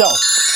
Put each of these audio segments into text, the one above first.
So,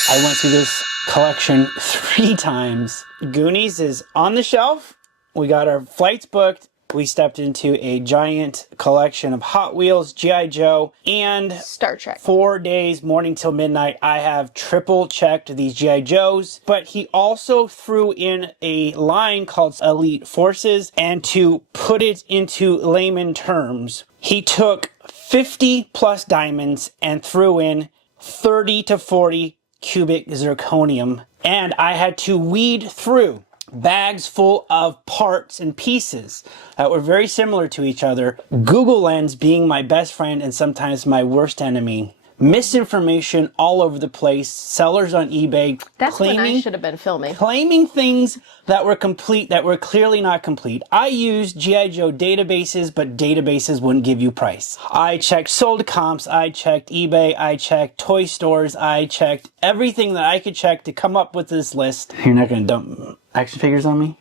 I went through this collection 3 times. Goonies is on the shelf. We got our flights booked. We stepped into a giant collection of Hot Wheels, G.I. Joe, and Star Trek. 4 days, morning till midnight. I have triple checked these G.I. Joes, but he also threw in a line called Elite Forces, and to put it into layman terms, he took 50 plus diamonds and threw in 30 to 40 cubic zirconium, and I had to weed through bags full of parts and pieces that were very similar to each other. Google Lens being my best friend and sometimes my worst enemy. Misinformation all over the place. Sellers on eBay That's when I should have been filming. Claiming things that were complete that were clearly not complete. I used G.I. Joe databases, but databases wouldn't give you price. I checked sold comps, I checked eBay, I checked toy stores, I checked everything that I could check to come up with this list. You're not going to dump action figures on me?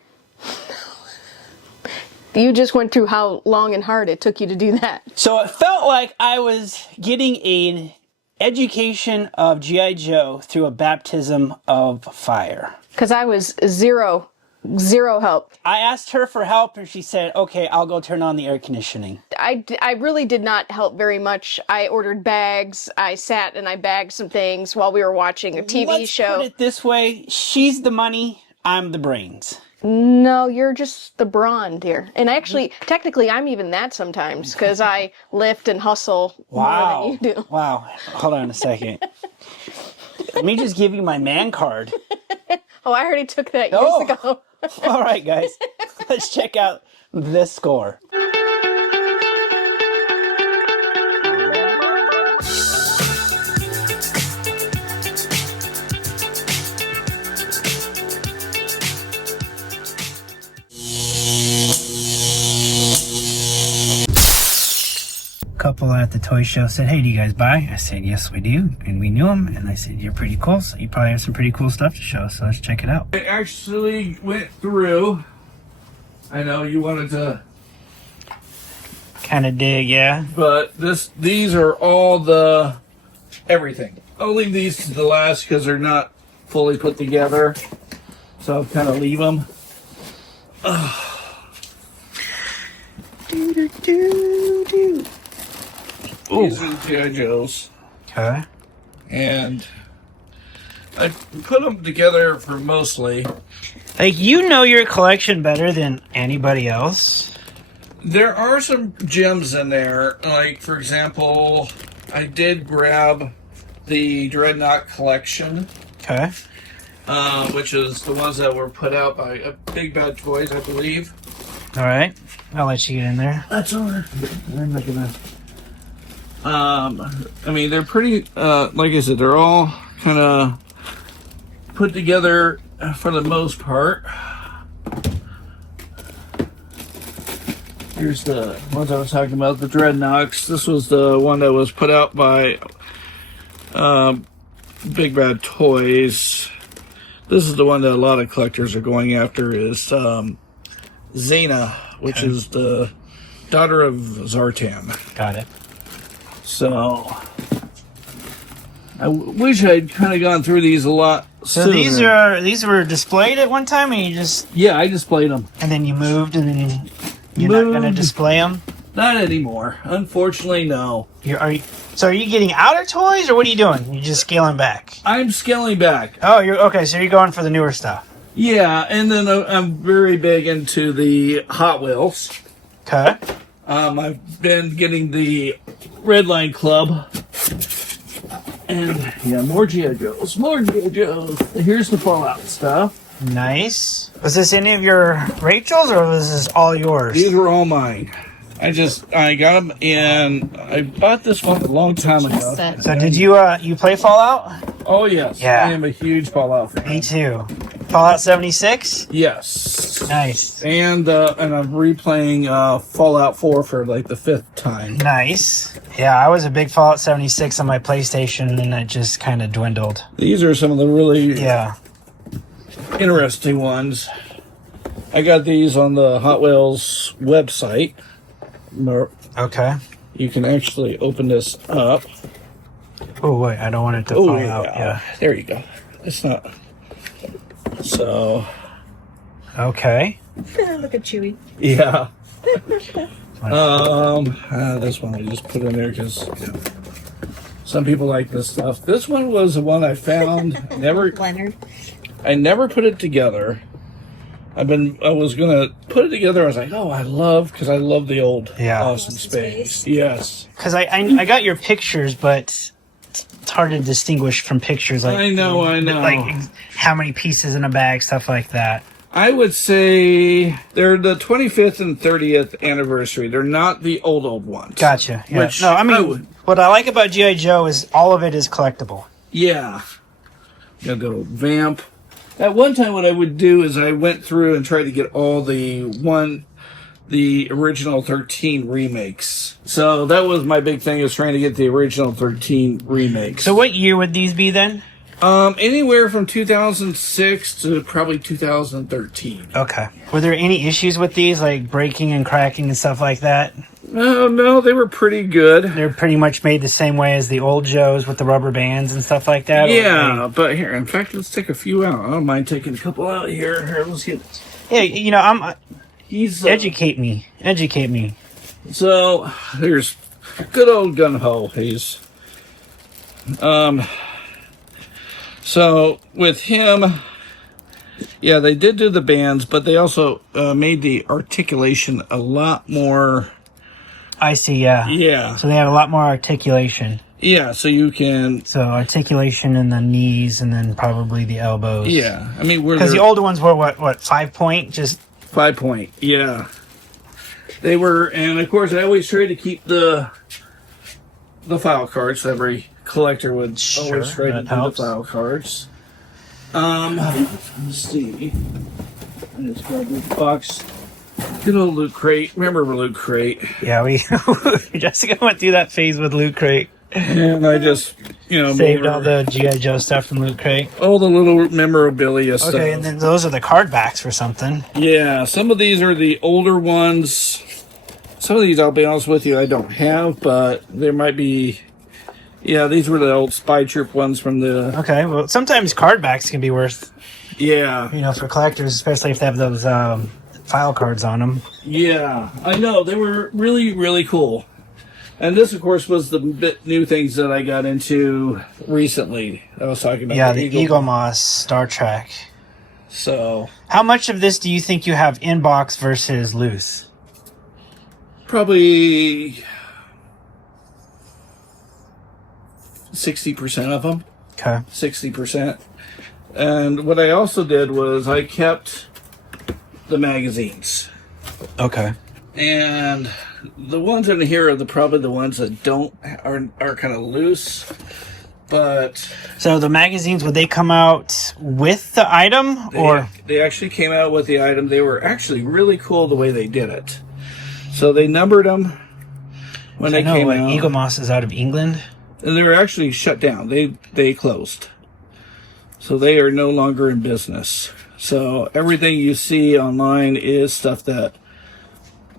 You just went through how long and hard it took you to do that. So it felt like I was getting an education of G.I. Joe through a baptism of fire. Because I was zero help. I asked her for help and she said, okay, I'll go turn on the air conditioning. I really did not help very much. I ordered bags. I sat and I bagged some things while we were watching a TV show. Let's put it this way. She's the money. I'm the brains. No, you're just the brawn, dear. And actually, technically, I'm even that sometimes because I lift and hustle more than you do. Wow. Hold on a second. Let me just give you my man card. Oh, I already took that years ago. All right, guys. Let's check out this score. Couple at the toy show said, hey, do you guys buy? I said, yes, we do. And we knew them. And I said, you're pretty cool. So you probably have some pretty cool stuff to show. So let's check it out. I actually went through. I know you wanted to kind of dig, yeah. But these are all the everything. I'll leave these to the last because they're not fully put together. So I'll kind of leave them. These are the G.I. Joes. Okay. And I put them together for mostly. Like, you know your collection better than anybody else. There are some gems in there. Like, for example, I did grab the Dreadnought collection. Okay. Which is the ones that were put out by Big Bad Toys, I believe. All right. I'll let you get in there. That's all right. I'm not gonna... I mean, they're pretty, like I said, they're all kind of put together for the most part. Here's the ones I was talking about, the Dreadnoughts. This was the one that was put out by Big Bad Toys. This is the one that a lot of collectors are going after, is Xena, which is the daughter of Zartan. Got it. So I wish I'd kind of gone through these a lot So sooner. these were displayed at one time, and you just... Yeah, I displayed them. And then you moved, and then you're not going to display them? Not anymore. Unfortunately, no. So are you getting out of toys, or what are you doing? You're just scaling back? I'm scaling back. Oh, okay, so you're going for the newer stuff. Yeah, and then I'm very big into the Hot Wheels. Okay. I've been getting the Red Line Club. And, yeah, more G.I. Joes. More G.I. Joes. Here's the Fallout stuff. Nice. Was this any of your Rachel's, or was this all yours? These were all mine. I got them, and I bought this one a long time ago. So did you play Fallout? Oh, yes. Yeah. I am a huge Fallout fan. Me too. Fallout 76? Yes. Nice. And I'm replaying Fallout 4 for like the 5th time. Nice. Yeah, I was a big Fallout 76 on my PlayStation, and then it just kind of dwindled. These are some of the really Yeah. interesting ones. I got these on the Hot Wheels website. Okay. You can actually open this up. Oh, wait, I don't want it to fall out. Yeah. There you go. It's not. So. Okay. Look at Chewy. Yeah. This one I just put in there because some people like this stuff. This one was the one I found. Leonard. I never put it together. I was gonna put it together. I was like, because I love the old Awesome Space. Yes. Because I got your pictures, but it's hard to distinguish from pictures. Like I know. Like how many pieces in a bag, stuff like that. I would say they're the 25th and 30th anniversary. They're not the old ones. Gotcha. Yeah. Which No, I mean, what I like about G.I. Joe is all of it is collectible. Yeah. Got the vamp. At one time, what I would do is I went through and tried to get all the original 13 remakes. So that was my big thing, is trying to get the original 13 remakes. So what year would these be then? Anywhere from 2006 to probably 2013. Okay. Were there any issues with these, like breaking and cracking and stuff like that? No, they were pretty good. They're pretty much made the same way as the old Joes with the rubber bands and stuff like that? Yeah, but here, in fact, let's take a few out. I don't mind taking a couple out here. Here, let's get... Yeah, He's... Educate me. So, there's good old Gun-Ho. He's... So, with him... Yeah, they did do the bands, but they also made the articulation a lot more... I see, yeah. Yeah. So they have a lot more articulation. Yeah, so you can... So articulation in the knees and then probably the elbows. Yeah. I mean, because the older ones were what 5-point? Just 5-point, yeah. They were, and of course I always try to keep the file cards. Every collector would always try to do the file cards. Let's see. I just got this box. Good old Loot Crate. Remember Loot Crate? Yeah, Jessica went through that phase with Loot Crate. And I just, saved all the G.I. Joe stuff from Loot Crate. All the little memorabilia stuff. Okay, and then those are the card backs for something. Yeah, some of these are the older ones. Some of these, I'll be honest with you, I don't have, but there might be... Yeah, these were the old Spy Troop ones from the... Okay, well, sometimes card backs can be worth... Yeah. For collectors, especially if they have those file cards on them. Yeah, I know. They were really, really cool. And this, of course, was the new things that I got into recently. I was talking about the Eaglemoss Star Trek. So... How much of this do you think you have in box versus loose? Probably 60% of them. Okay. 60%. And what I also did was I kept the magazines. Okay. And the ones in here are probably the ones that are kind of loose. But so the magazines, would they come out with the item, or they actually came out with the item? They were actually really cool the way they did it. So they numbered them when they came out. Eaglemoss is out of England. And they were actually shut down. They closed. So they are no longer in business. So everything you see online is stuff that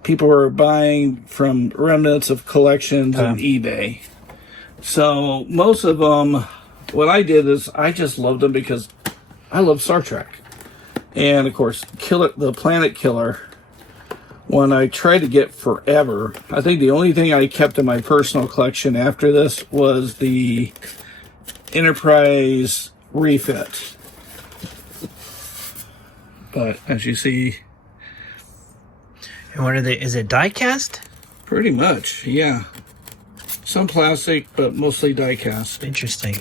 people are buying from remnants of collections on eBay. So most of them, what I did is I just loved them because I love Star Trek. And of course, the Planet Killer, one I tried to get forever. I think the only thing I kept in my personal collection after this was the Enterprise refit. But as you see... And what are they? Is it die cast? Pretty much, yeah. Some plastic, but mostly die cast. Interesting.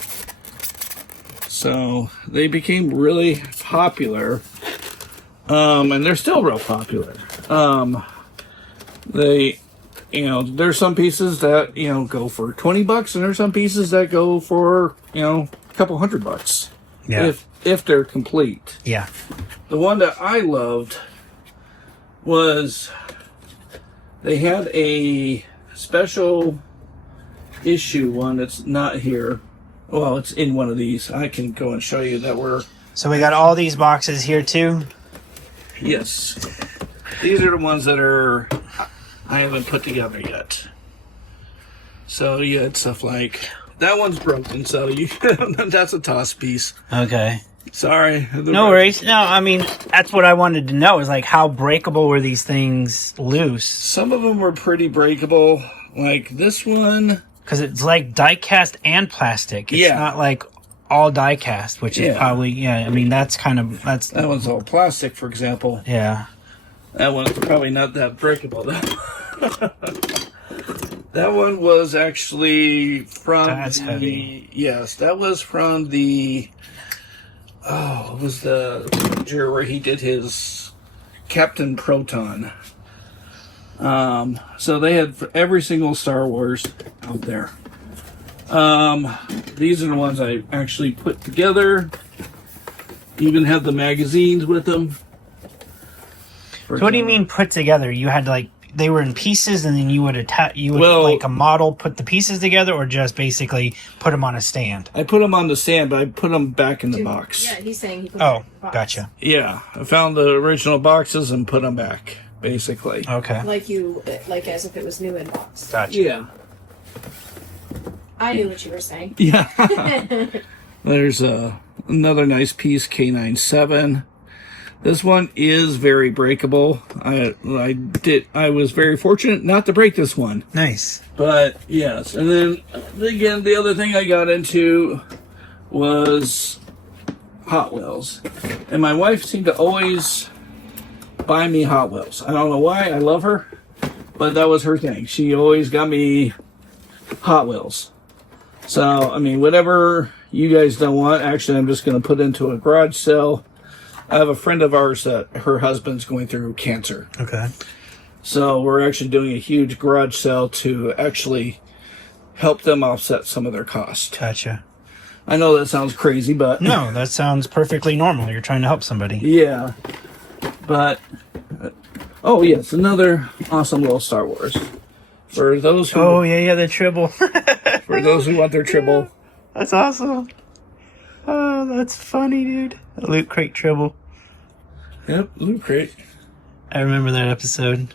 So they became really popular. And they're still real popular. There's some pieces that, go for $20, and there's some pieces that go for, a couple $100. Yeah. If they're complete. Yeah. The one that I loved was they had a special issue one that's not here. Well, it's in one of these. I can go and show you that we're... So we got all these boxes here too? Yes. These are the ones that I haven't put together yet. So you had stuff like... That one's broken, so you that's a toss piece. Okay. Sorry. No worries. No, I mean, that's what I wanted to know is like how breakable were these things loose? Some of them were pretty breakable. Like this one. Because it's like die cast and plastic. It's Yeah. not like all die cast, which is probably, I mean, that's That one's all plastic, for example. Yeah. That one's probably not that breakable, though. That one was actually from That's heavy. Yes, that was from the... Oh, it was the Ranger where he did his Captain Proton. So they had for every single Star Wars out there. These are the ones I actually put together. Even have the magazines with them. So what do you mean put together? You had like, they were in pieces and then you would attach, like a model put the pieces together or just basically put them on a stand? I put them on the stand, but I put them back in the box. Yeah, he's saying he put Oh, them in the box. gotcha. Yeah, I found the original boxes and put them back, basically. Okay. Like as if it was new in box. Gotcha. Yeah. I knew what you were saying. Yeah. There's another nice piece, K97. This one is very breakable. I was very fortunate not to break this one. Nice. But yes, and then again, the other thing I got into was Hot Wheels, and my wife seemed to always buy me Hot Wheels. I don't know why. I love her, but that was her thing. She always got me Hot Wheels. So I mean, whatever you guys don't want, actually, I'm just going to put into a garage sale. I have a friend of ours that her husband's going through cancer. Okay. So we're actually doing a huge garage sale to actually help them offset some of their cost. Gotcha. I know that sounds crazy, but... No, that sounds perfectly normal. You're trying to help somebody. Yeah. But... Oh, yes, another awesome little Star Wars. For those who... Oh, yeah, the tribble. For those who want their tribble. That's awesome. Oh, that's funny, dude. A Loot Crate tribble. Yep, Loot Crate. I remember that episode.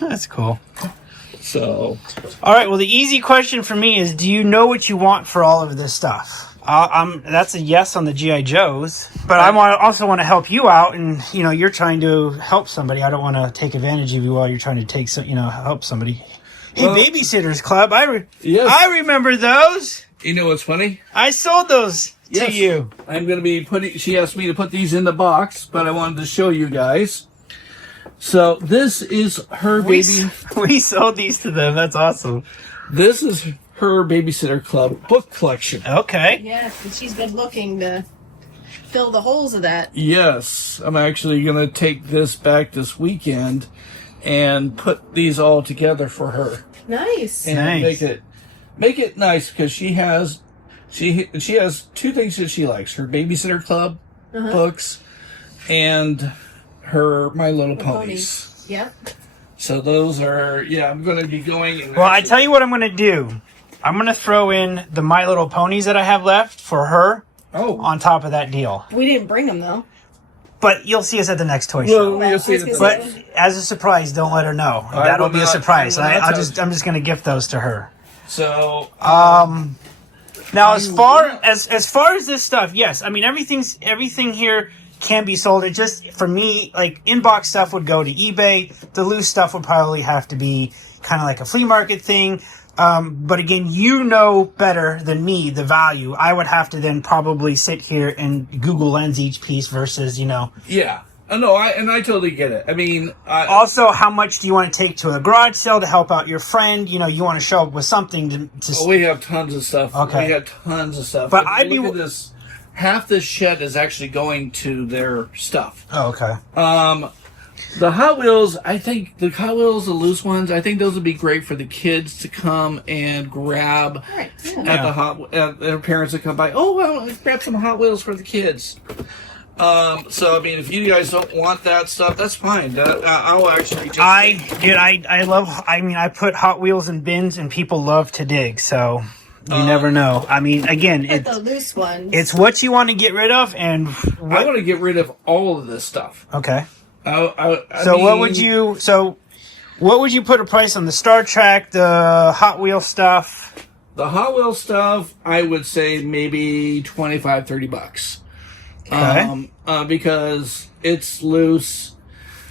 That's cool. So... All right, well, the easy question for me is, do you know what you want for all of this stuff? That's a yes on the G.I. Joes, but I also want to help you out, and, you're trying to help somebody. I don't want to take advantage of you while you're trying to help somebody. Hey, Well, Babysitters Club, Yes. I remember those. You know what's funny? I sold those to you. I'm going to be putting... She asked me to put these in the box, but I wanted to show you guys. So this is her baby... We sold these to them. That's awesome. This is her Babysitter Club book collection. Okay. Yeah, and she's been looking to fill the holes of that. Yes, I'm actually going to take this back this weekend and put these all together for her. Nice. And Nice. make it nice because she has two things that she likes: her Babysitter Club books and her My Little Ponies. Yep. So those are I'm going to be going. And Well, I tell you what I'm going to do. I'm going to throw in the My Little Ponies that I have left for her on top of that deal. We didn't bring them though. But you'll see us at the next toy show. Well, you'll see it at the But as a surprise, don't let her know. That'll will be a not- surprise. I will not I'm just going to gift those to her. So Now, as far as this stuff, yes, I mean everything here can be sold. It just, for me, like, inbox stuff would go to eBay. The loose stuff would probably have to be kind of like a flea market thing. But again, you know better than me the value. I would have to then probably sit here and Google Lens each piece versus, yeah. No, I totally get it. I mean, Also, how much do you want to take to a garage sale to help out your friend? You want to show up with something to we have tons of stuff. Okay. We have tons of stuff. But If you look at this. Half this shed is actually going to their stuff. Oh, okay. The Hot Wheels, I think the Hot Wheels, the loose ones, I think those would be great for the kids to come and grab Right. Yeah. at their parents to come by. Oh, well, let's grab some Hot Wheels for the kids. So I mean, if you guys don't want that stuff, that's fine. I'll actually just... I put Hot Wheels in bins and people love to dig, so you never know. I mean, again, But the loose ones. it's what you want to get rid of and I want to get rid of all of this stuff. okay. I So mean, what would you put a price on the Star Trek, the Hot Wheel stuff? The Hot Wheels stuff, I would say maybe $25-$30. Okay. Because it's loose,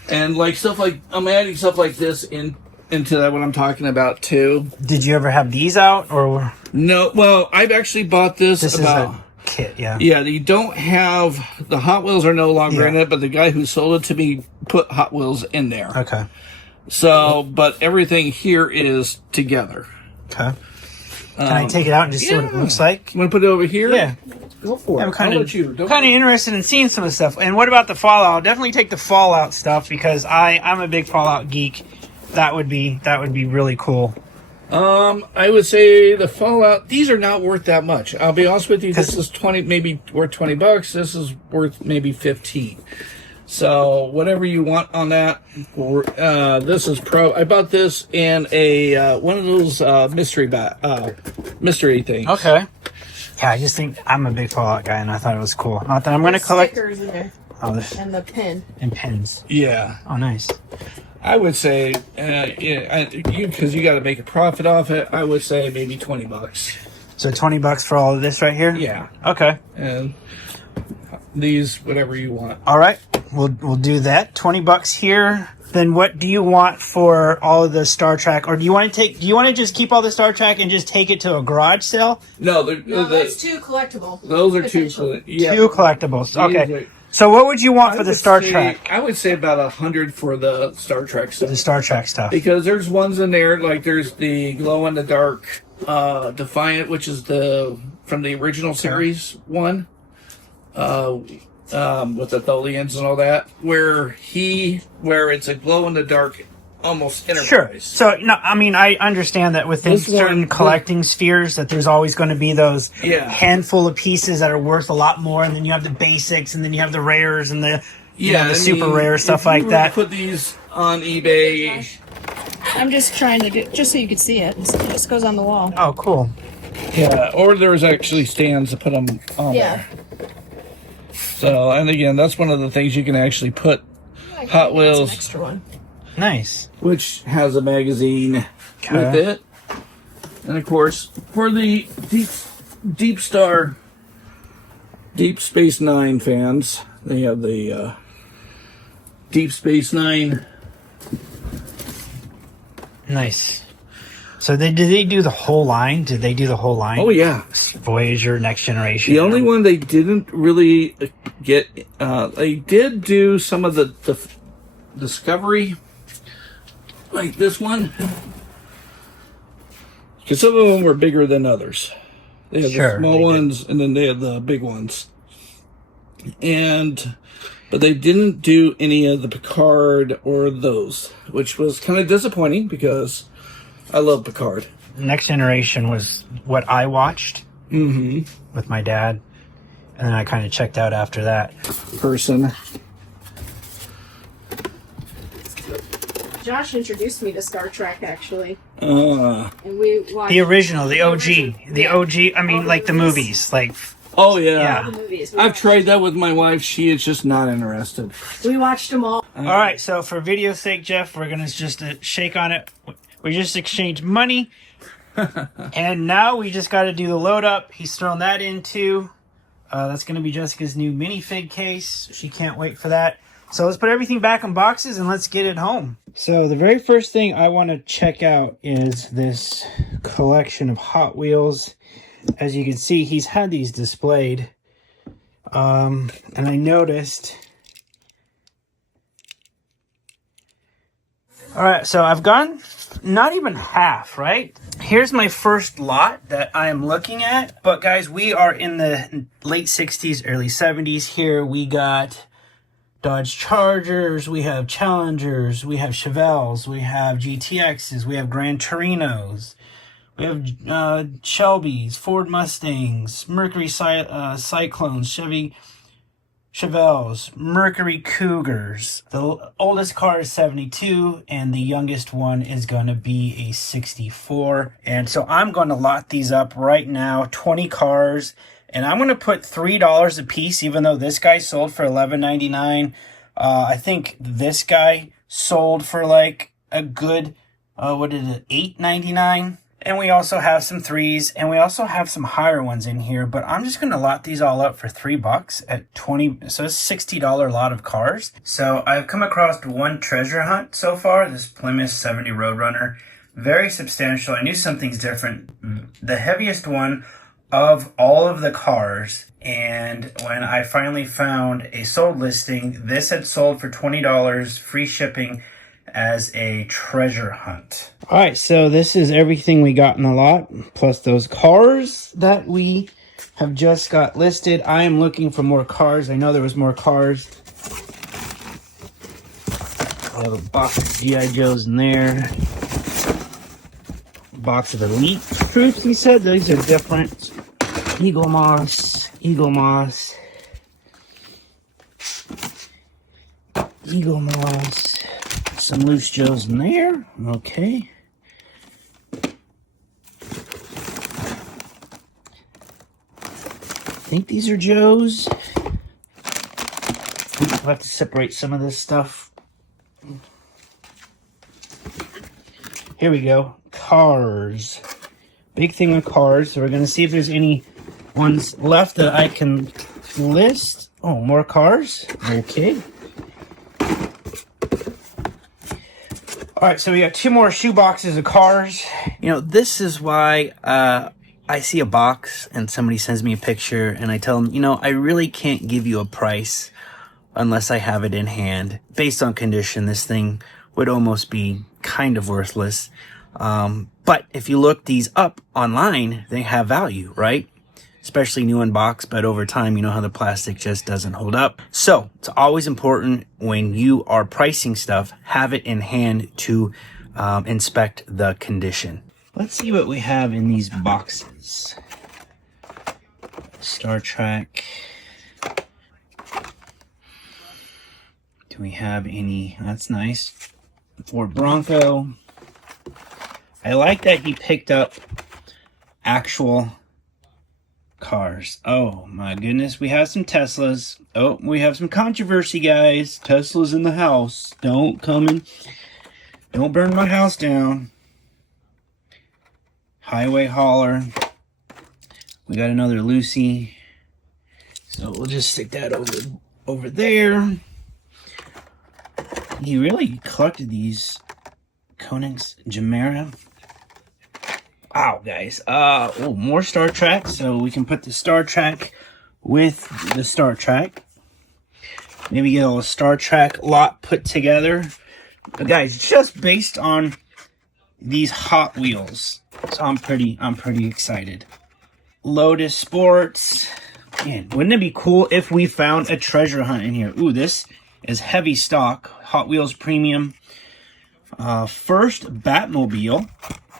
and like stuff like I'm adding stuff like this into that what I'm talking about too. Did you ever have these out, or No, well, I've actually bought this this about. is a kit? Yeah. Yeah, you don't have the Hot Wheels are no longer in Yeah. it, but the guy who sold it to me put Hot Wheels in there. Okay. So, but everything here is together. Okay. Can I take it out and just see what it looks like? You want to put it over here? Yeah. Go for it. I'm kind I'll of let you. Don't- interested in seeing some of the stuff. And what about the Fallout? I'll definitely take the Fallout stuff because I'm a big Fallout geek. That would be really cool. I would say the Fallout. These are not worth that much. I'll be honest with you. This is maybe worth $20. This is worth maybe 15. So whatever you want on that. This is I bought this in a one of those mystery things. Okay. Yeah, I just think I'm a big Fallout guy, and I thought it was cool. Not that I'm going to collect Stickers in there. oh, this And the pin. and pins. Yeah, Oh, nice. I would say, because you got to make a profit off it. I would say maybe $20. So $20 for all of this right here. Yeah, Okay. and these whatever you want. All right. We'll do that. $20 here. Then what do you want for all of the Star Trek, or do you want to just keep all the Star Trek and just take it to a garage sale? No, No, that's too collectible. those are two. Potential. Yeah, Two collectibles. These Okay. are- So what would you want for I the would Star say- Trek? I would say about 100 for the Star Trek stuff. The Star Trek stuff. Because there's ones in there, like there's the glow in the dark Defiant, which is from the original series one, with the Tholians and all that, where it's a glow in the dark, almost Sure. Enterprise. So no, I mean I understand that within This certain one- collecting spheres that there's always going to be those Yeah. handful of pieces that are worth a lot more, and then you have the basics, and then you have the rares and the the super rare stuff if you like were to that. Put these on eBay. I'm just trying to do, just so you could see it. It just goes on the wall. Oh, cool. Yeah, or there's actually stands to put them on Yeah. there. So, and again, that's one of the things you can actually put Hot It's Wheels, an extra one. Nice. which has a magazine with Okay. it. And of course, for the Deep Space Nine fans, they have the Deep Space Nine. Nice. So did they do the whole line? Did they do the whole line? Oh yeah. Voyager, Next Generation. The only one they didn't really get, they did do some of the Discovery, like this one, because some of them were bigger than others. They had Sure, the small they did. ones, and then they had the big ones. But they didn't do any of the Picard or those, which was kind of disappointing because I love Picard. Next Generation was what I watched with my dad, and then I kind of checked out after that. Person. Josh introduced me to Star Trek, actually. Uh, And we watched The original, the OG, the OG. I mean, like the movies, like oh the yeah. movies. I've tried that with my wife. She is just not interested. We watched them all. All right, so for video's sake, Jeff, we're gonna just shake on it. We just exchanged money, and now we just got to do the load up. He's thrown that into. That's gonna be Jessica's new minifig case. She can't wait for that. So let's put everything back in boxes and let's get it home. So the very first thing I want to check out is this collection of Hot Wheels. As you can see, he's had these displayed, and I noticed. All right, so I've gone not even half, right? Here's my first lot that I am looking at. But guys, we are in the late 60s, early 70s here. We got Dodge Chargers, we have Challengers, we have Chevelles, we have GTXs, we have Gran Torinos, we have Shelbys, Ford Mustangs, Mercury Cyclones, Chevy Chevelles, Mercury Cougars. The oldest car is 72, and the youngest one is going to be a 64. And so I'm going to lot these up right now, 20 cars. And I'm going to put $3 a piece, even though this guy sold for $11.99. I think this guy sold for like a good, $8.99. And we also have some 3s, and we also have some higher ones in here, but I'm just going to lot these all up for $3 at 20, so it's $60 lot of cars. So I've come across one treasure hunt so far, this Plymouth 70 Roadrunner. Very substantial. I knew something's different. The heaviest one of all of the cars. And when I finally found a sold listing, this had sold for $20, free shipping, as a treasure hunt. All right, so this is everything we got in the lot, plus those cars that we have just got listed. I am looking for more cars. I know there was more cars. I have a box of G.I. Joes in there. Box of Elite Troops, he said. These are different. Eaglemoss. Some loose Joes in there. Okay. I think these are Joes. I'll have to separate some of this stuff. Here we go. Cars. Big thing with cars. So we're going to see if there's any ones left that I can list. Oh, more cars. Okay. All right, so we got 2 more shoe boxes of cars. You know, this is why I see a box and somebody sends me a picture and I tell them, you know, I really can't give you a price unless I have it in hand. Based on condition, this thing would almost be kind of worthless. But if you look these up online, they have value, right? Especially new in box, but over time, you know how the plastic just doesn't hold up. So it's always important when you are pricing stuff, have it in hand to inspect the condition. Let's see what we have in these boxes. Star Trek. Do we have any? That's nice. Ford Bronco. I like that he picked up actual cars. Oh my goodness, we have some Teslas. Oh, we have some controversy, guys. Tesla's in the house. Don't burn my house down. Highway hauler. We got another Lucy. So we'll just stick that over there. He really collected these Koenigs Gemera. Wow, guys. Oh, more Star Trek. So we can put the Star Trek with the Star Trek. Maybe get a little Star Trek lot put together. But guys, just based on these Hot Wheels, so I'm pretty excited. Lotus Sports. Man, wouldn't it be cool if we found a treasure hunt in here? Ooh, this is heavy stock. Hot Wheels Premium. First Batmobile.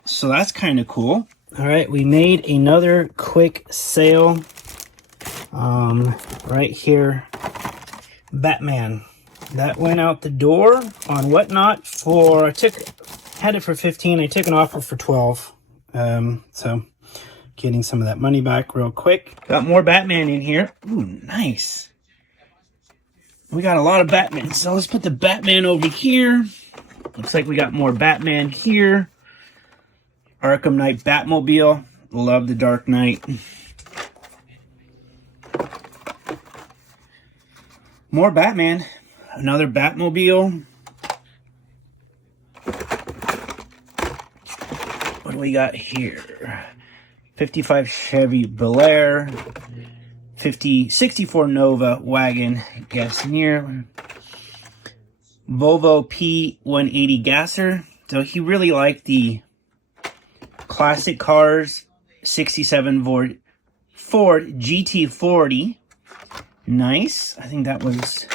So that's kind of cool. All right, we made another quick sale. Right here. Batman. That went out the door on Whatnot for, had it for 15. I took an offer for 12. So getting some of that money back real quick. Got more Batman in here. Ooh, nice. We got a lot of Batman. So let's put the Batman over here. Looks like we got more Batman here. Arkham Knight Batmobile. Love the Dark Knight. More Batman. Another Batmobile. What do we got here? 55 Chevy Bel Air. 64 Nova wagon Gasnier. Volvo P180 Gasser. So he really liked the classic cars. 67 Ford GT40. Nice. I think that was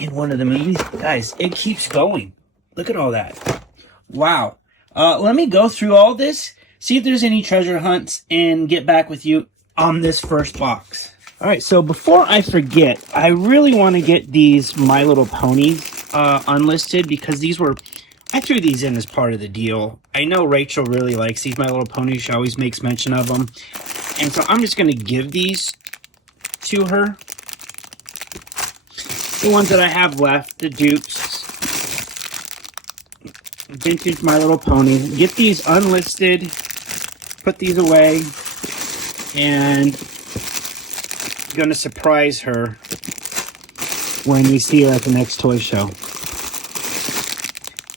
in one of the movies. Guys, it keeps going. Look at all that. Wow. Let me go through all this, see if there's any treasure hunts, and get back with you on this first box. All right, so before I forget, I really want to get these My Little Ponies unlisted, because I threw these in as part of the deal. I know Rachel really likes these My Little Ponies. She always makes mention of them. And so I'm just going to give these to her. The ones that I have left, the dupes. vintage My Little Pony. Get these unlisted, put these away, and I'm gonna surprise her when we see her at the next toy show.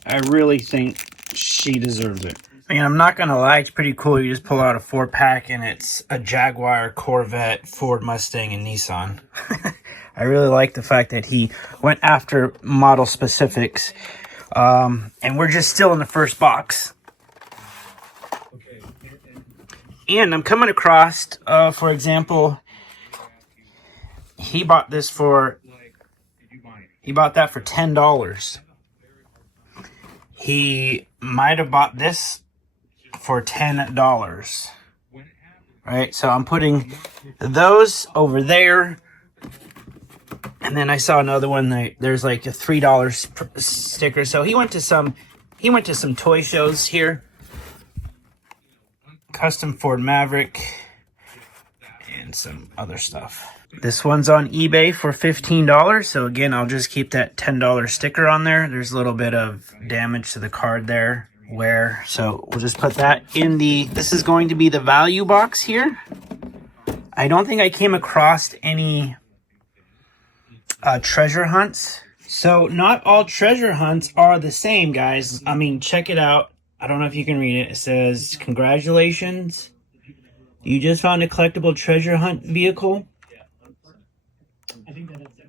I really think she deserves it. And I'm not gonna lie, it's pretty cool. You just pull out a 4-pack and it's a Jaguar, Corvette, Ford Mustang, and Nissan. I really like the fact that he went after model specifics. And we're just still in the first box. And I'm coming across, for example, he bought that for $10. He might have bought this for $10. Right, so I'm putting those over there. And then I saw another one that there's like a $3 sticker. So he went to some toy shows here. Custom Ford Maverick and some other stuff. This one's on eBay for $15. So again, I'll just keep that $10 sticker on there. There's a little bit of damage to the card there. So we'll just put that in this is going to be the value box here. I don't think I came across any treasure hunts. So not all treasure hunts are the same, guys. I mean, check it out. I don't know if you can read it. It says, congratulations. You just found a collectible treasure hunt vehicle.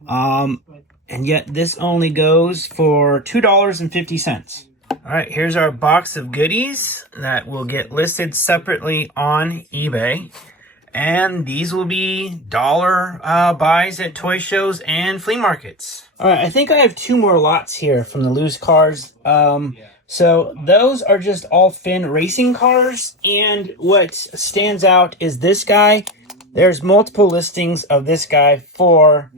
And yet this only goes for $2.50. All right, here's our box of goodies that will get listed separately on eBay. And these will be dollar buys at toy shows and flea markets. All right, I think I have 2 more lots here from the loose cars. So those are just all Finn racing cars. And what stands out is this guy. There's multiple listings of this guy for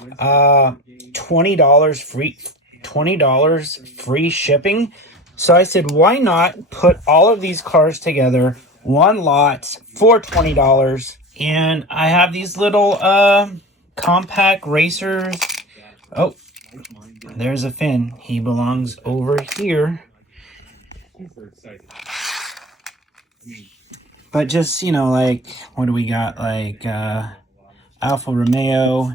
$20 free shipping. So I said, why not put all of these cars together, one lot for $20? And I have these little compact racers. Oh, there's a Finn. He belongs over here. But just, like, what do we got? Like Alfa Romeo.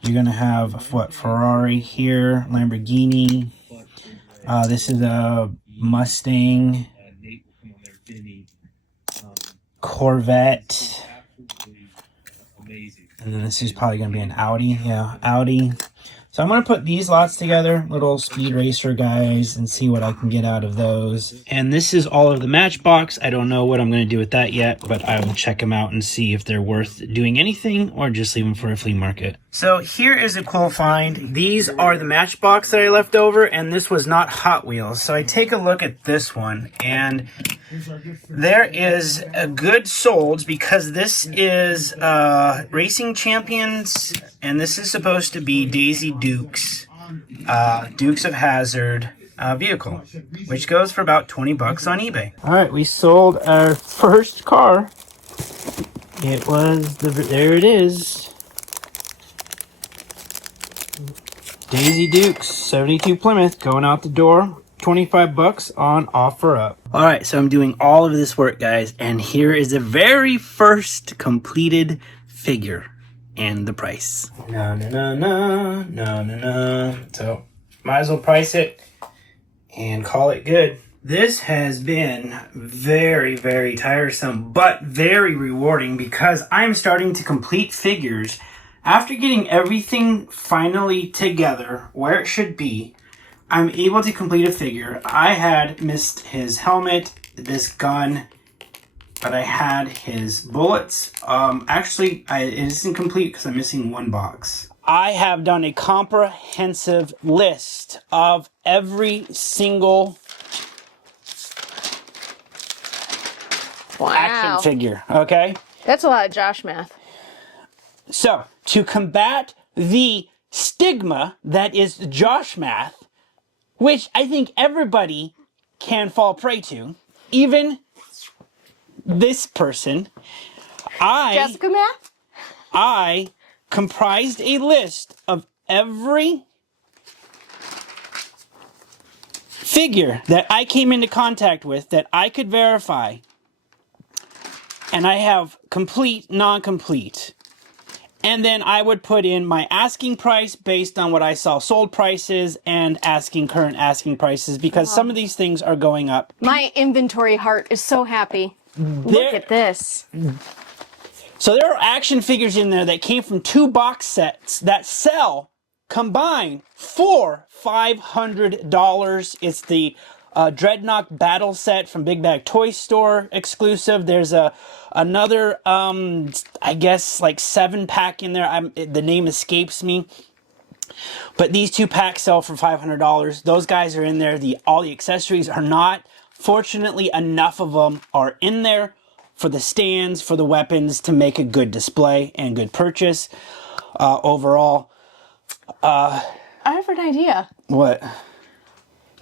You're going to have, Ferrari here, Lamborghini. This is a Mustang, Corvette. And then this is probably going to be an Audi. Yeah, Audi. So I'm going to put these lots together, little speed racer guys, and see what I can get out of those. And this is all of the Matchbox. I don't know what I'm going to do with that yet, but I will check them out and see if they're worth doing anything or just leave them for a flea market. So here is a cool find. These are the Matchbox that I left over, and this was not Hot Wheels. So I take a look at this one, and there is a good sold because this is Racing Champions, and this is supposed to be Daisy Dukes, Dukes of Hazzard vehicle, which goes for about $20 on eBay. All right, we sold our first car. It was there it is. Daisy Dukes, 72 Plymouth, going out the door. $25 on OfferUp. All right, so I'm doing all of this work, guys, and here is the very first completed figure and the price. No. So might as well price it and call it good. This has been very, very tiresome, but very rewarding because I'm starting to complete figures. After getting everything finally together where it should be, I'm able to complete a figure. I had missed his helmet, this gun, but I had his bullets. Actually, it isn't complete because I'm missing one box. I have done a comprehensive list of every single action figure, okay? That's a lot of Josh math. So, to combat the stigma that is Josh math, which I think everybody can fall prey to, even this person, Jessica math? I comprised a list of every figure that I came into contact with that I could verify, and I have complete, non-complete, and then I would put in my asking price based on what I saw sold prices and current asking prices, because some of these things are going up. My inventory heart is so happy. Look at this. So there are action figures in there that came from 2 box sets that sell combined for $500. It's the Dreadnought Battle Set from Big Bag Toy Store exclusive. There's another, I guess, like 7-pack in there. The name escapes me. But these 2 packs sell for $500. Those guys are in there. All the accessories are not. Fortunately, enough of them are in there for the stands, for the weapons, to make a good display and good purchase overall. I have an idea. What?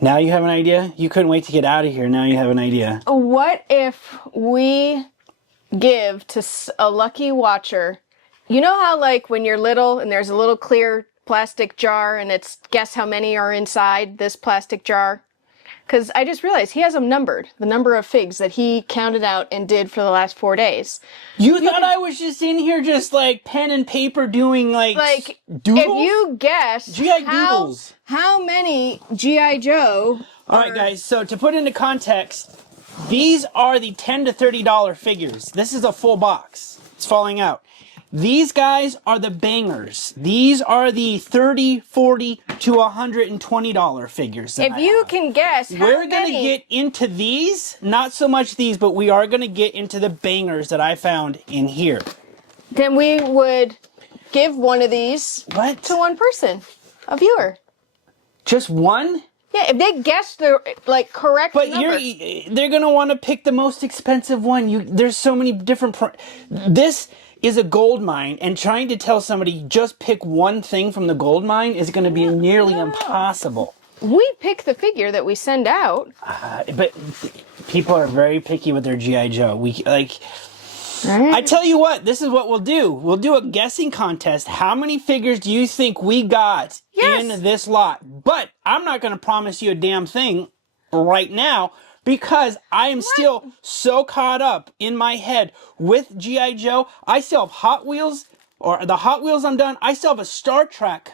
Now you have an idea? You couldn't wait to get out of here. Now you have an idea. What if we give to a lucky watcher, you know how like when you're little and there's a little clear plastic jar and it's guess how many are inside this plastic jar? Because I just realized he has them numbered, the number of figs that he counted out and did for the last 4 days. You thought I was just in here just like pen and paper doing like doodles? If you guess G.I. doodles. how many G.I. Joe... Alright guys, so to put into context, these are the $10 to $30 figures. This is a full box. It's falling out. These guys are the bangers. These are the $30, $40 to $120 figures. If you can guess how We're going to get into these, not so much these, but we are going to get into the bangers that I found in here. Then we would give one of these What? to one person, a viewer. Just one? Yeah, if they guess the correct But number. they're going to want to pick the most expensive one. There's so many different... This is a gold mine, and trying to tell somebody just pick one thing from the gold mine is going to be nearly impossible. We pick the figure that we send out. But people are very picky with their G.I. Joe. I tell you what, this is what we'll do. We'll do a guessing contest. How many figures do you think we got in this lot? But I'm not going to promise you a damn thing right now, because I am still so caught up in my head with G.I. Joe. I still have Hot Wheels, or the Hot Wheels I'm done. I still have a Star Trek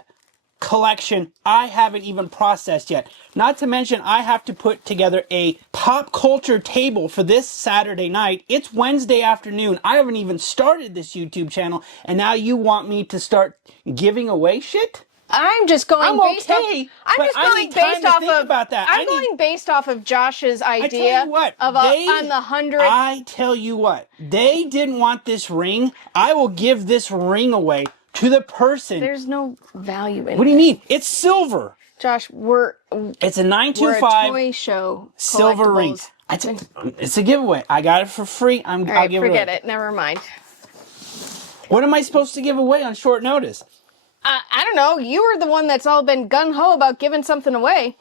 collection I haven't even processed yet. Not to mention, I have to put together a pop culture table for this Saturday night. It's Wednesday afternoon. I haven't even started this YouTube channel, and now you want me to start giving away shit? I'm just going I'm based okay, off. I'm but just I going need time based to off think of about that. I'm going based off of Josh's idea you what, of on the 100. I tell you what, they didn't want this ring. I will give this ring away to the person. There's no value in What it. do you mean? It's silver. Josh, It's a we're a 925 toy show. silver ring. Collectibles. It's a giveaway. I got it for free. All I'll right, give it away. forget it. Never mind. What am I supposed to give away on short notice? I don't know. You were the one that's all been gung-ho about giving something away.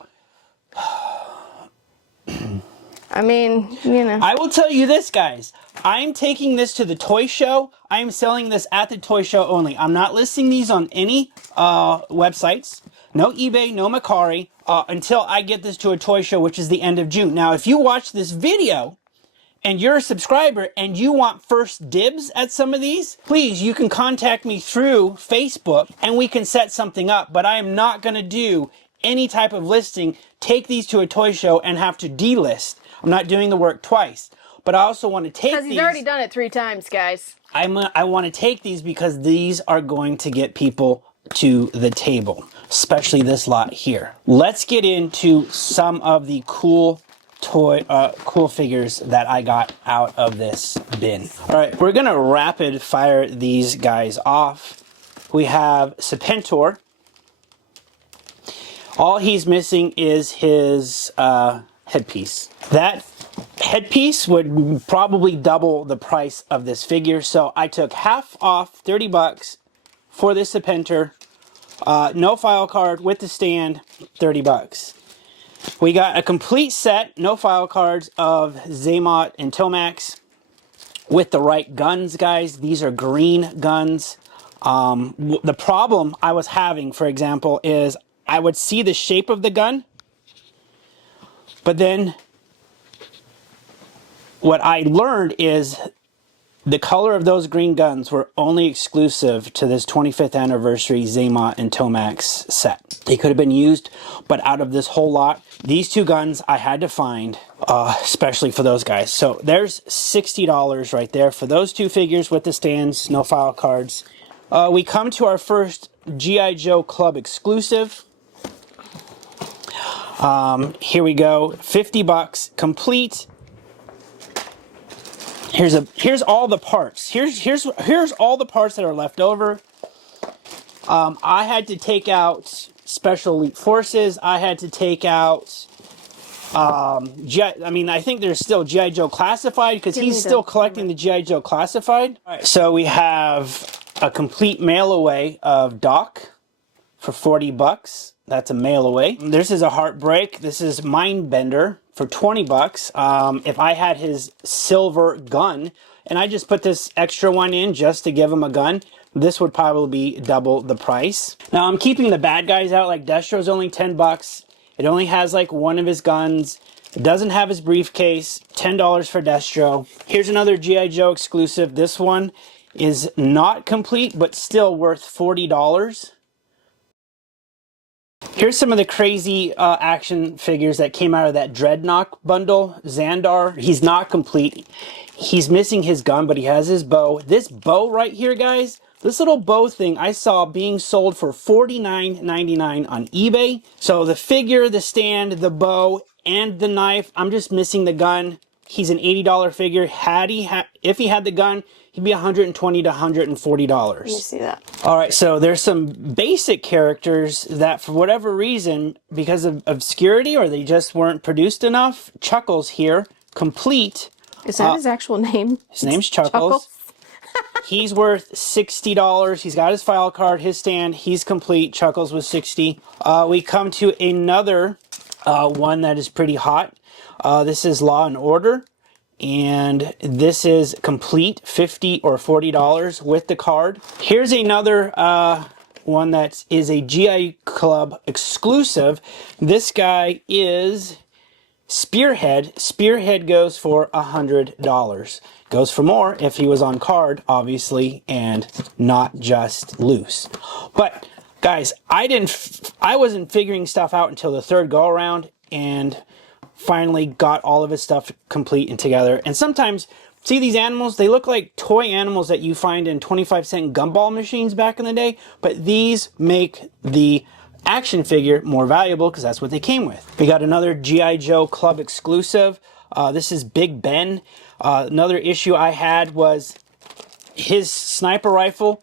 I mean, you know. I will tell you this, guys. I'm taking this to the toy show. I am selling this at the toy show only. I'm not listing these on any websites. No eBay, no Mercari, until I get this to a toy show, which is the end of June. Now, if you watch this video and you're a subscriber and you want first dibs at some of these, please, you can contact me through Facebook and we can set something up. But I am not going to do any type of listing, take these to a toy show and have to delist. I'm not doing the work twice. But I also want to take these. Because he's already done it 3 times, guys. I want to take these because these are going to get people to the table, especially this lot here. Let's get into some of the cool figures that I got out of this bin. All right, we're gonna rapid fire these guys off. We have Serpentor. All he's missing is his headpiece. That headpiece would probably double the price of this figure, so I took half off, 30 bucks for this Serpentor. No file card with the stand, 30 bucks. We got a complete set, no file cards, of Xamot and Tomax with the right guns, guys. These are green guns. The problem I was having, for example, is I would see the shape of the gun, But then what I learned is the color of those green guns were only exclusive to this 25th anniversary Xamot and Tomax set. They could have been used, but out of this whole lot, these two guns I had to find, especially for those guys. So there's $60 right there for those two figures with the stands, no file cards. We come to our first G.I. Joe Club exclusive. Here we go, 50 bucks, complete. Here's all the parts. Here's all the parts that are left over. I had to take out Special Elite Forces. I had to take out. I think there's still G.I. Joe Classified because he's still collecting the G.I. Joe Classified. All right, so we have a complete mail away of Doc for 40 bucks. That's a mail away. This is a Heartbreak. This is Mindbender for 20 bucks. If I had his silver gun and I just put this extra one in just to give him a gun, this would probably be double the price. Now I'm keeping the bad guys out, like Destro's only 10 bucks. It only has like one of his guns. It doesn't have his briefcase. $10 for Destro. Here's another G.I. Joe exclusive. This one is not complete, but still worth $40. Here's some of the crazy action figures that came out of that Dreadnought bundle. Xandar, he's not complete. He's missing his gun, but he has his bow. This bow right here, guys, this little bow thing I saw being sold for $49.99 on eBay. So the figure, the stand, the bow, and the knife, I'm just missing the gun. He's an $80 figure. If he had the gun, he'd be $120 to $140. Let me see that. All right, so there's some basic characters that for whatever reason, because of obscurity or they just weren't produced enough, Chuckles here, complete. Is that his actual name? His name's Chuckles. He's worth $60. He's got his file card, his stand, he's complete. Chuckles was $60. We come to another one that is pretty hot. This is Law and Order. And this is complete, $50 or $40 with the card. Here's another one that is a GI Club exclusive. This guy is Spearhead. Spearhead goes for $100. Goes for more if he was on card, obviously, and not just loose. But guys, I wasn't figuring stuff out until the third go around, and finally got all of his stuff complete and together. And sometimes, see these animals? They look like toy animals that you find in 25-cent gumball machines back in the day, but these make the action figure more valuable because that's what they came with. We got another G.I. Joe Club exclusive. This is Big Ben. Another issue I had was his sniper rifle.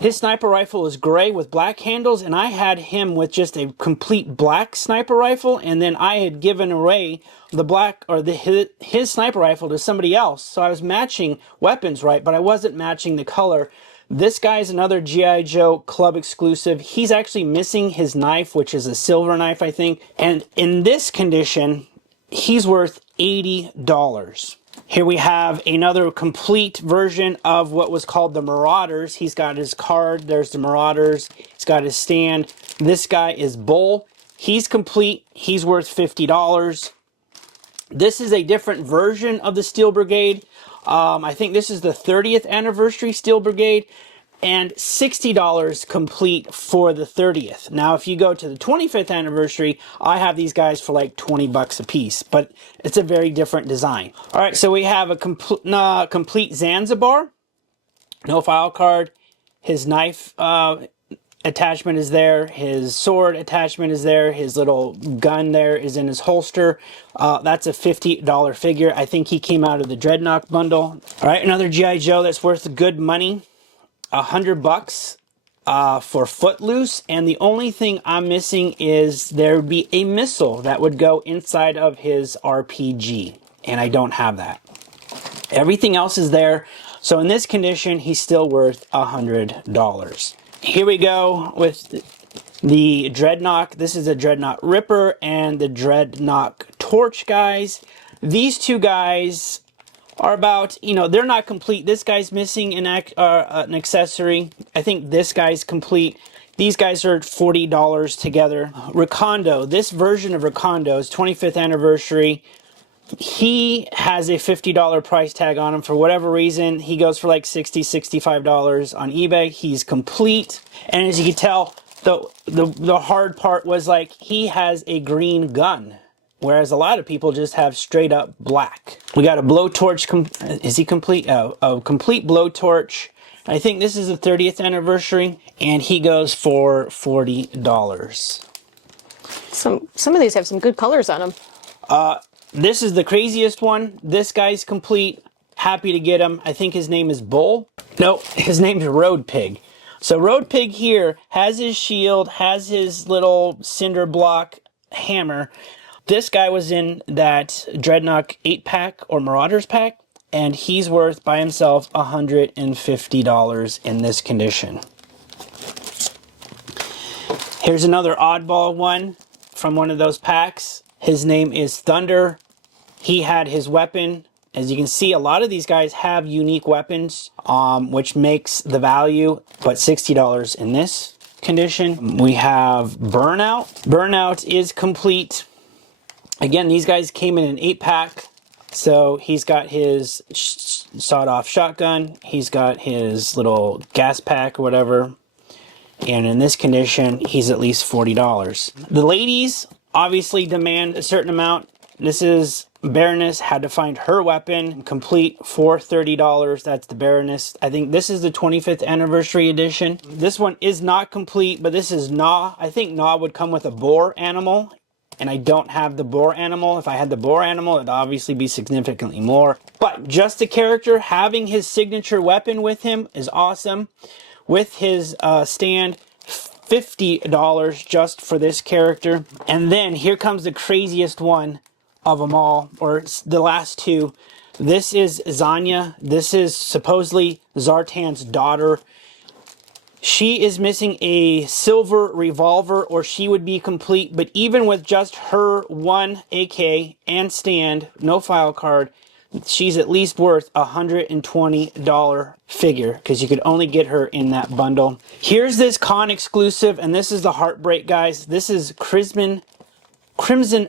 His sniper rifle is gray with black handles, and I had him with just a complete black sniper rifle, and then I had given away the black or his sniper rifle to somebody else. So I was matching weapons right, but I wasn't matching the color. This guy's another G.I. Joe Club exclusive. He's actually missing his knife, which is a silver knife, I think. And in this condition, he's worth $80. Here we have another complete version of what was called the Marauders. He's got his card. There's the Marauders. He's got his stand. This guy is Bull. He's complete. He's worth $50. This is a different version of the Steel Brigade. I think this is the 30th anniversary Steel Brigade. And $60 complete for the 30th. Now, if you go to the 25th anniversary, I have these guys for like 20 bucks a piece, but it's a very different design. All right, so we have a complete Zanzibar, no file card. His knife attachment is there. His sword attachment is there. His little gun there is in his holster. That's a $50 figure. I think he came out of the Dreadnought bundle. All right, another G.I. Joe that's worth good money. $100 for Footloose, and the only thing I'm missing is there would be a missile that would go inside of his RPG, and I don't have that. Everything else is there, so in this condition, he's still worth $100. Here we go with the Dreadnought. This is a Dreadnought Ripper and the Dreadnought Torch guys. These two guys are about, they're not complete. This guy's missing an accessory. I think this guy's complete. These guys are $40 together. Recondo, this version of Recondo's 25th anniversary, he has a $50 price tag on him for whatever reason. He goes for like $60, $65 on eBay. He's complete. And as you can tell, the hard part was like he has a green gun, whereas a lot of people just have straight up black. We got a blowtorch. Is he complete? A complete blowtorch. I think this is the 30th anniversary, and he goes for $40. Some of these have some good colors on them. This is the craziest one. This guy's complete. Happy to get him. I think his name is Bull. No, his name's Road Pig. So Road Pig here has his shield, has his little cinder block hammer. This guy was in that Dreadnought 8-pack or Marauders pack, and he's worth by himself $150 in this condition. Here's another oddball one from one of those packs. His name is Thunder. He had his weapon. As you can see, a lot of these guys have unique weapons, which makes the value, but $60 in this condition. We have Burnout. Burnout is complete. Again, these guys came in an 8-pack. So he's got his sawed-off shotgun. He's got his little gas pack or whatever. And in this condition, he's at least $40. The ladies obviously demand a certain amount. This is Baroness, had to find her weapon complete for $30. That's the Baroness. I think this is the 25th anniversary edition. This one is not complete, but this is Gnaw. I think Gnaw would come with a boar animal, and I don't have the boar animal. If I had the boar animal, it'd obviously be significantly more. But just the character, having his signature weapon with him is awesome. With his stand, $50 just for this character. And then here comes the craziest one of them all, or the last two. This is Zanya. This is supposedly Zartan's daughter. She is missing a silver revolver, or she would be complete, but even with just her one AK and stand, no file card, she's at least worth $120 figure, because you could only get her in that bundle. Here's this con exclusive, and this is the heartbreak, guys. This is Crimson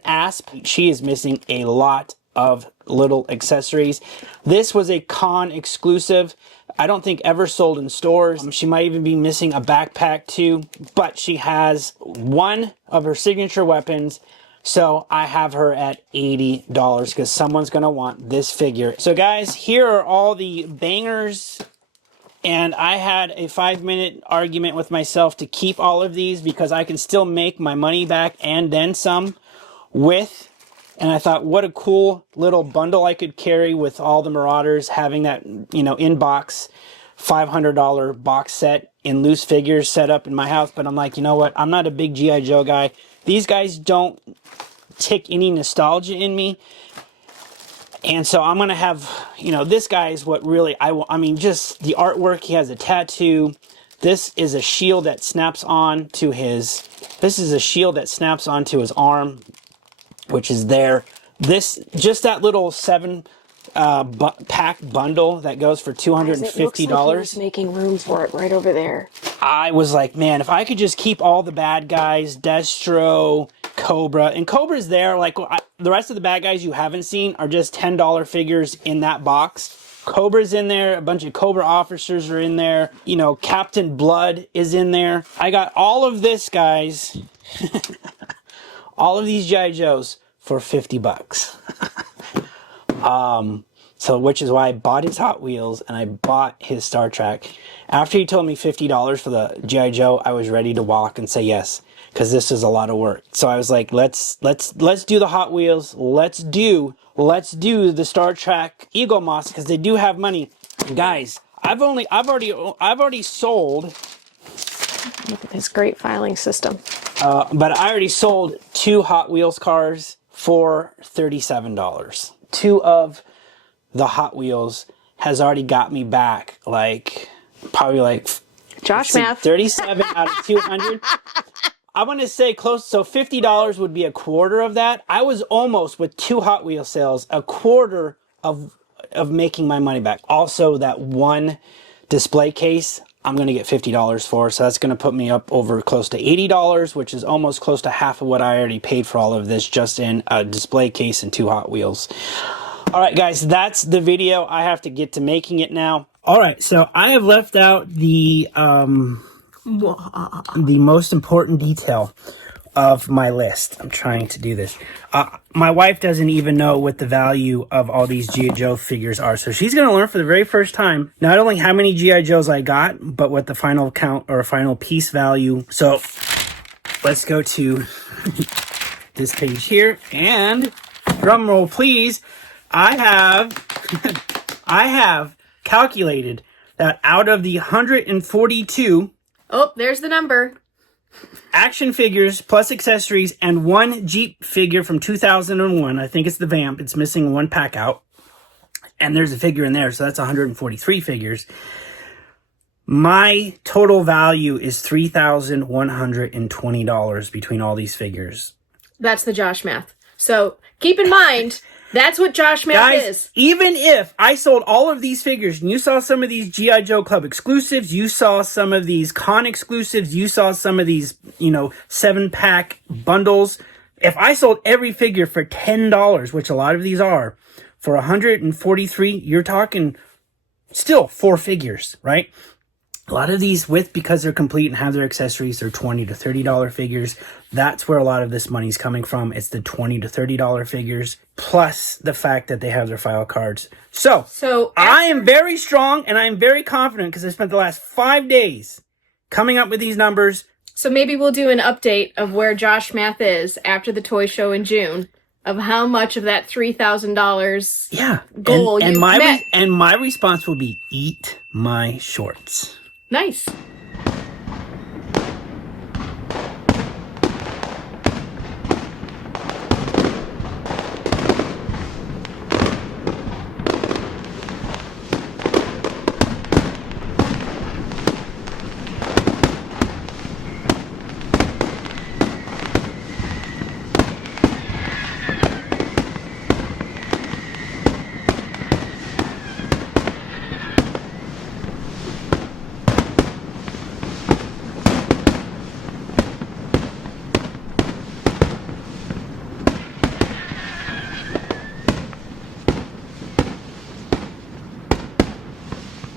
Asp. She is missing a lot of little accessories. This was a con exclusive. I don't think ever sold in stores. She might even be missing a backpack too, but she has one of her signature weapons. So I have her at $80 because someone's going to want this figure. So guys, here are all the bangers. And I had a 5-minute argument with myself to keep all of these because I can still make my money back and then some with. And I thought, what a cool little bundle I could carry with all the Marauders, having that, you know, in-box $500 box set in loose figures set up in my house. But I'm like, you know what? I'm not a big G.I. Joe guy. These guys don't tick any nostalgia in me. And so I'm going to have, you know, this guy is what really I mean, just the artwork. He has a tattoo. This is a shield that snaps on to his, arm, which is there. This, just that little 7-pack bundle that goes for $250. It looks like he was making room for it right over there. I was like, man, if I could just keep all the bad guys, Destro, Cobra, and Cobra's there. Like, the rest of the bad guys you haven't seen are just $10 figures in that box. Cobra's in there. A bunch of Cobra officers are in there. You know, Captain Blood is in there. I got all of this, guys. All of these G.I. Joes for $50. So which is why I bought his Hot Wheels and I bought his Star Trek. After he told me $50 for the G.I. Joe, I was ready to walk and say yes, because this is a lot of work. So I was like, let's do the Hot Wheels. Let's do the Star Trek Eaglemoss, because they do have money. Guys, I've already sold. Look at this great filing system. But I already sold 2 Hot Wheels cars for $37. 2 of the Hot Wheels has already got me back probably Josh math. 37 out of 200. I want to say close, so $50 would be a quarter of that. I was almost, with 2 Hot Wheel sales, a quarter of making my money back. Also, that one display case, I'm going to get $50 for. So that's going to put me up over close to $80, which is almost close to half of what I already paid for all of this just in a display case and 2 Hot Wheels. All right, guys, that's the video. I have to get to making it now. All right, so I have left out the most important detail of my list. I'm trying to do this. My wife doesn't even know what the value of all these G.I. Joe figures are. So she's going to learn for the very first time, not only how many G.I. Joes I got, but what the final count or final piece value. So let's go to this page here, and drum roll, please. I have calculated that out of the 142 Oh, there's the number. action figures plus accessories and 1 Jeep figure from 2001. I think it's the Vamp. It's missing 1 pack out. And there's a figure in there, so that's 143 figures. My total value is $3,120 between all these figures. That's the Josh math. So keep in mind, that's what Josh math is. Even if I sold all of these figures and you saw some of these G.I. Joe Club exclusives, you saw some of these con exclusives, you saw some of these, 7-pack bundles. If I sold every figure for $10, which a lot of these are, for 143, you're talking still 4 figures, right? A lot of these, because they're complete and have their accessories, they're $20 to $30 figures. That's where a lot of this money's coming from. It's the $20 to $30 figures, plus the fact that they have their file cards. So I am very strong and I'm very confident because I spent the last 5 days coming up with these numbers. So maybe we'll do an update of where Josh math is after the toy show in June, of how much of that $3,000 goal and you met. And my response will be, eat my shorts. Nice.